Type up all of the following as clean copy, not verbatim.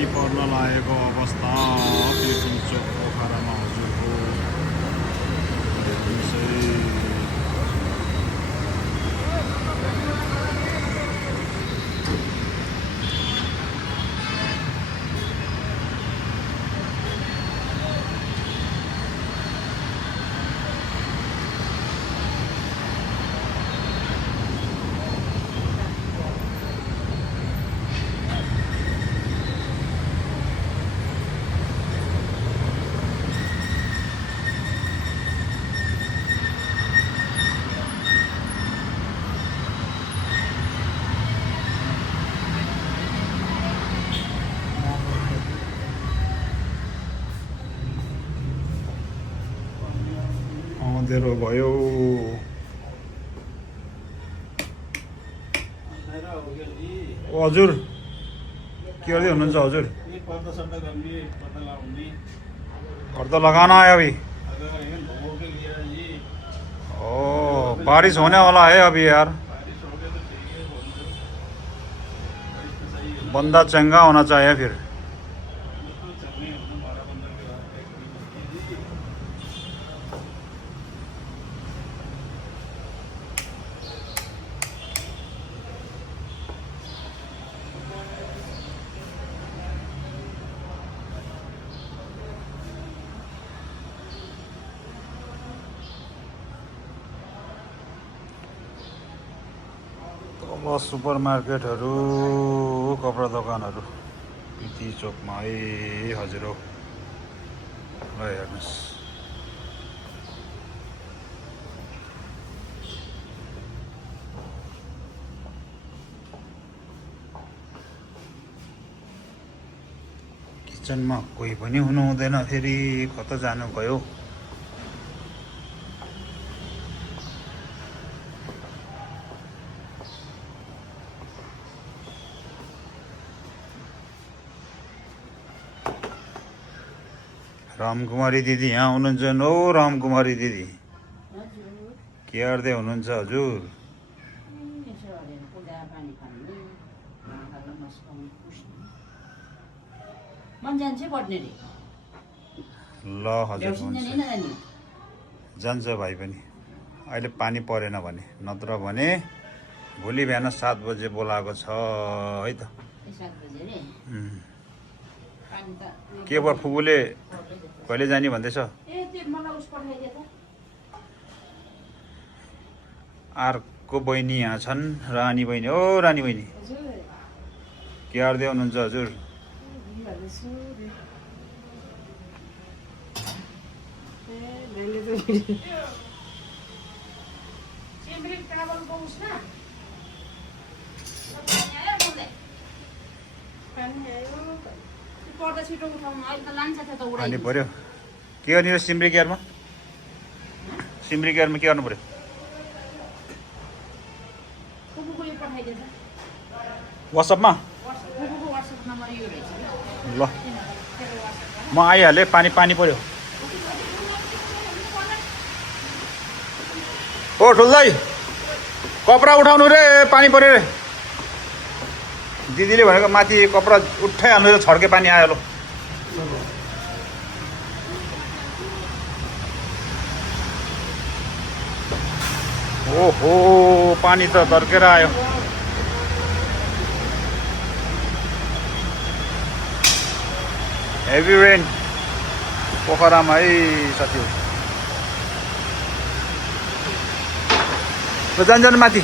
पानी पर्न लागेको अवस्था फिलिपिन चोक पोखरामा हजुरको अँधेरो भयो। हजुर के गर्दै हुनुहुन्छ हजुर? पर्दा लगाना आयो अभी। ओ बारिश होने वाला है अभी यार। बंदा चंगा होना चाहिए फिर। सुपर मार्केटहरू कपडा दोकानहरू पिटी चोकमा है हजुर हो। ल हेर्नुहोस् किचनमा कोही पनि हुनु हुँदैन। फेरि कता जानु भयो? रामकुमारी दिदी यहाँ हुनुहुन्छ। ओ रामकुमारी दिदी के गर्दै हुनुहुन्छ हजुर? ल हजुर जान्छ भाइ पनि। अहिले पानी परेन भने, नत्र भने भोलि बिहान 7 बजे बोलाएको छ है त। के भयो फुपूले कहिले जाने भन्दैछ? अर्को बहिनी यहाँ छन्, रानी बहिनी। ओ रानी बहिनी के गर्दै हुनुहुन्छ हजुर? पानी पर्यो के गर्ने? सिमरी केयरमा के गर्नु पर्यो? वाट्सएपमा ल म आइहालेँ। पानी पर्यो। ओ ठुल्दै कपडा उठाउनु रे, पानी पर्यो रे। दिदीले भनेको माथि कपडा उठाइहाल्नु रे, छड्के पानी आयो। ल ओहो पानी त तर्केर आयो। हेभी रेन पोखरामा है साथीहरु। जान माथि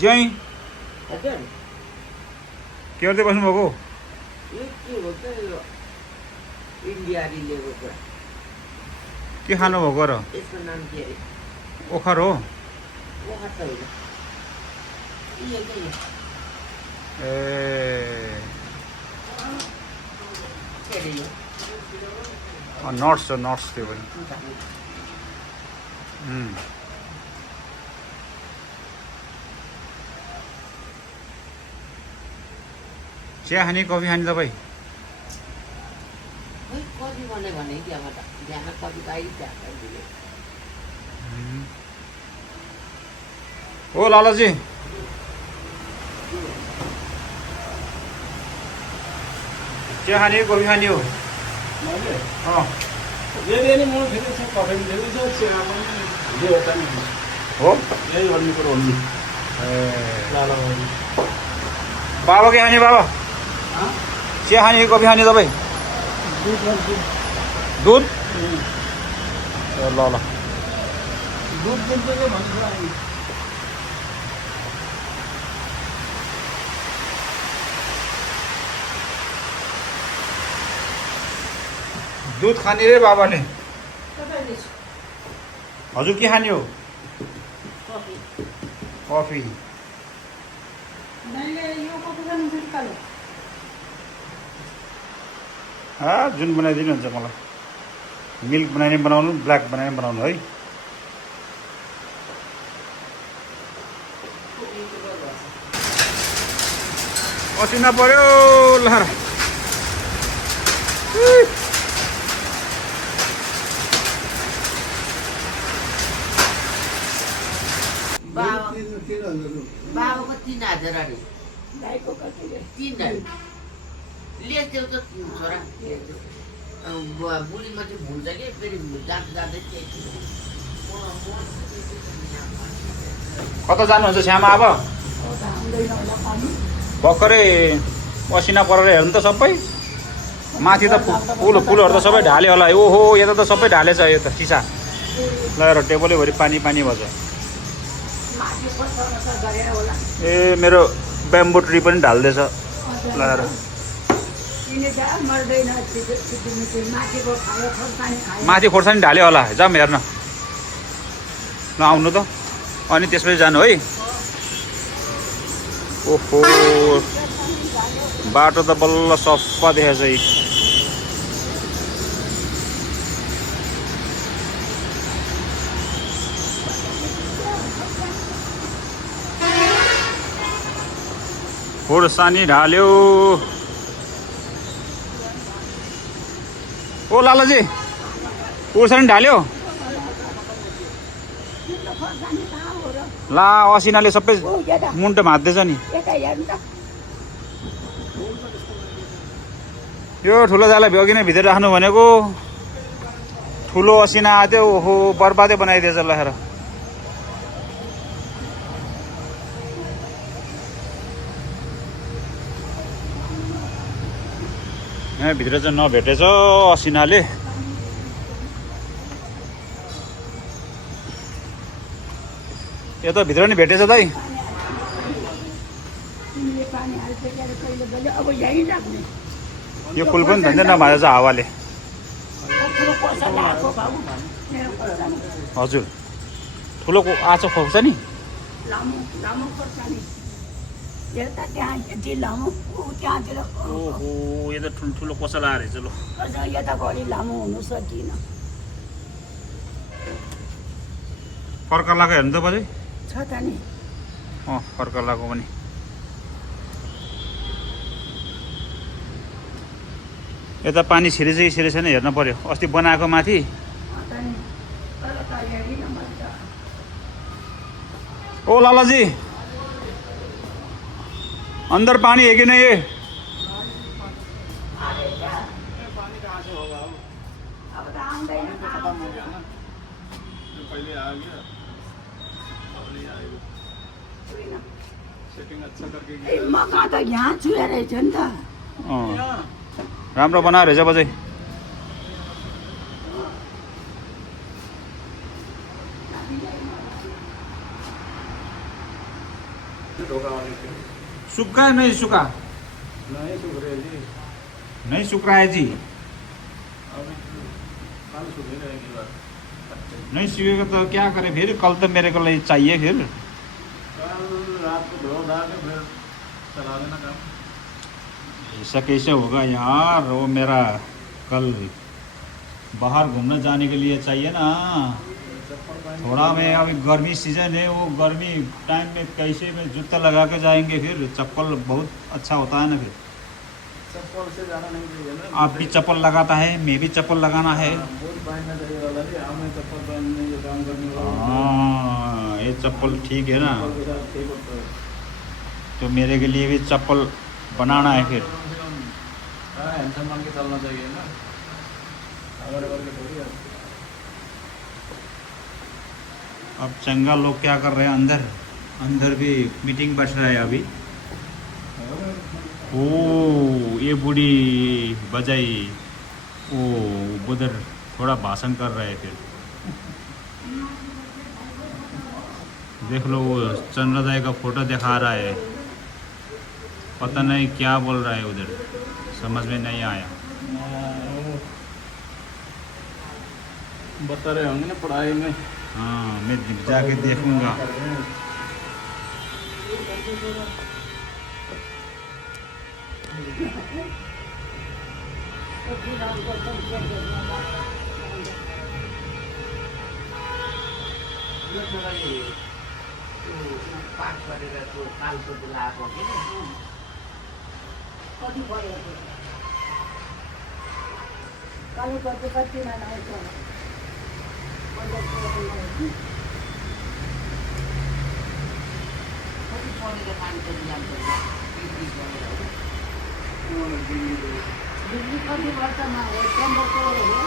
जय के गर्दै बस्नु भएको? के खानु भएको र? ओखर हो? ए नट्स त्यो पनि चिया खाने कफी खाने तपाईँ कति भने त्यहाँमा त बिहान कति गाई ओ लालाजी चिया खाने कफी खाने हो हो बाबा के खाने बाबा चिया खाने कफी खाने तपाईँ दुध ल ल दुध खाने रे बाबाले हजुर के खाने हो कफी जुन बनाइदिनुहुन्छ मलाई मिल्क बनाइने बनाउनु ब्ल्याक बनाइने बनाउनु है पसिना पर्यो लहर बाबाको 3000 अरे गाईको कति 3000 लेख्थ्यौ त छोरा बुढी मान्छे भुल्छ कि फेरि जाँदै कता जानुहुन्छ श्यामा अब भर्खरै पसिना परेर हेर्नु त सबै माथि त फुलहरू त सबै ढाल्यो होला ओहो यता त सबै ढालेछ यो त सिसा लगाएर टेबलैभरि पानी पानी भएछ ए मेरो ब्याम्बो ट्री पनि ढाल्दैछ लगाएर माथि खोर्सानी ढाल्यो होला जाऊँ हेर्न ल आउनु त अनि त्यसपछि जानु है ओहो बाटो त बल्ल सफा देखेछ है खोर्सानी ढाल्यो ओ लालाजी खोर्सानी ढाल्यो ला असिनाले सबै मुन्टो भाँच्दैछ नि यो ठुलो जाला भ्यो किन भित्र राख्नु भनेको ठुलो असिना आयो ओहो बर्बादै बनाइदिएछ लेखेर यहाँ भित्र चाहिँ नभेटेछ असिनाले यो त भित्र नि भेटेछ दाइ यो फुल पनि धन्दै नभाएछ हावाले हजुर ठुलो आँचो खोक्छ नि ओहो यो त ठुलो कोसला रहेछ ल कर्कलाको हेर्नु त बजै कर्कलाको पनि यता पानी छिरेछ कि छिरेछ छैन हेर्न पर्यो अस्ति बनाएको माथि ओ लालाजी अंदर पानी है कि नहीं ये मका त यहाँ छुएर रहेछ नि त राम्रो बनाएर रहेछ बजै सूखा है नहीं सूखा नहीं सूख रहे जी नहीं सूख रहा है जी कल सूखी रहेगी बात नहीं सूखेगा तो क्या करें फिर कल तो मेरे को लिए चाहिए फिर कल रात को धो धा के फिर चला देना काम ऐसा कैसे होगा यार वो मेरा कल बाहर घूमने जाने के लिए चाहिए ना चप्पल पहन थोड़ा में अभी गर्मी सीजन है, वो गर्मी टाइम में कैसे में जूता लगा के जाएंगे, फिर चप्पल बहुत अच्छा होता है ना। फिर चप्पल से जाना नहीं चाहिए ना। आप भी चप्पल लगाता है, मैं भी चप्पल लगाना है। बूट पहनना चाहिए वाला जी, हमें चप्पल पहनने जो काम करने वाला हाँ, ये चप्पल ठीक है ना, चप्पल के साथ ठीक होता है। तो मेरे के लिए भी चप्पल बनाना है फिर। हाँ, हैंडसम बन के चलना चाहिए ना, अगर के थोड़ी है। अब चंगा लोग क्या कर रहे हैं, अंदर अंदर भी मीटिंग बच रहा है अभी। ओ ये बूढ़ी बजाई, ओ उधर थोड़ा भाषण कर रहे हैं। फिर देख लो, वो चंद्रोदय का फोटो दिखा रहा है, पता नहीं क्या बोल रहा है उधर, समझ में नहीं आया। बता रहे होंगे ना पढ़ाई में। हाँ, मैं जाके देखूंगा। पाक गरेर त्यो कालको लगाएको के कति भयो कालो गर्दै कति लान्छ कति पढेर पानीको ल्याएको बिक्री गरेर बिक्री कति वर्षमा हो 15 को हो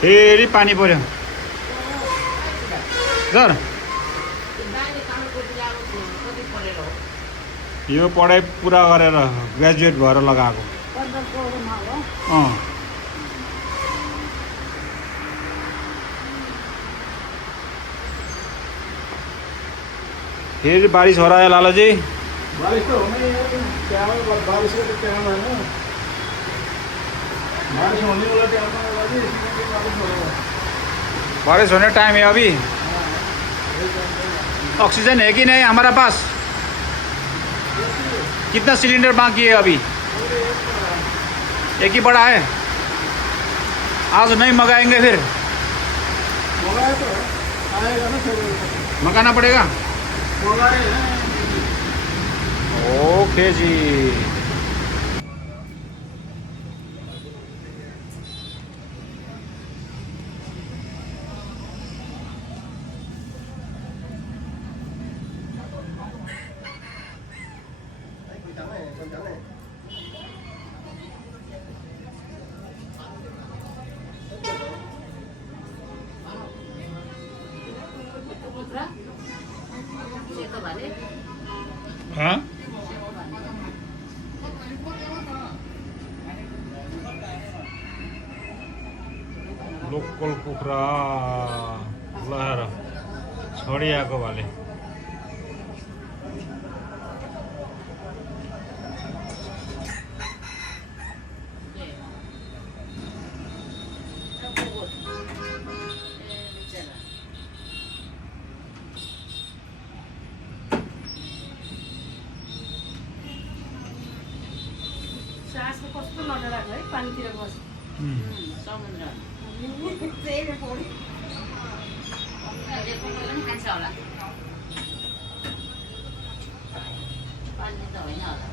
फेरि पानी पर्यो सर। यो पढाइ पुरा गरेर ग्रेजुएट भएर लगाएको। 15 को हो अँ, फेरि बारिश हो रहा है लाला जी। बारिश तो होना ही है, क्या है बारिश का तो टाइम है ना, बारिश होने वाला टाइम है जी, इसमें भी बारिश हो रहा है। बारिश होने टाइम है अभी। ऑक्सीजन है कि नहीं हमारा पास? कितना सिलेंडर बाकी है अभी? एक ही बड़ा है। आज नहीं मंगाएंगे फिर? मंगाया तो है, आएगा ना फिर मंगाना पड़ेगा। मंगाए हैं। ओके जी। सेतो भने हाँ? लोकल कुखुरा लहर छडिआएको भाले। सासको कस्तो नडराको है पानीतिर बस्छ समुद्र त्यही पढ्यो खान्छ होला पानी त होइन होला।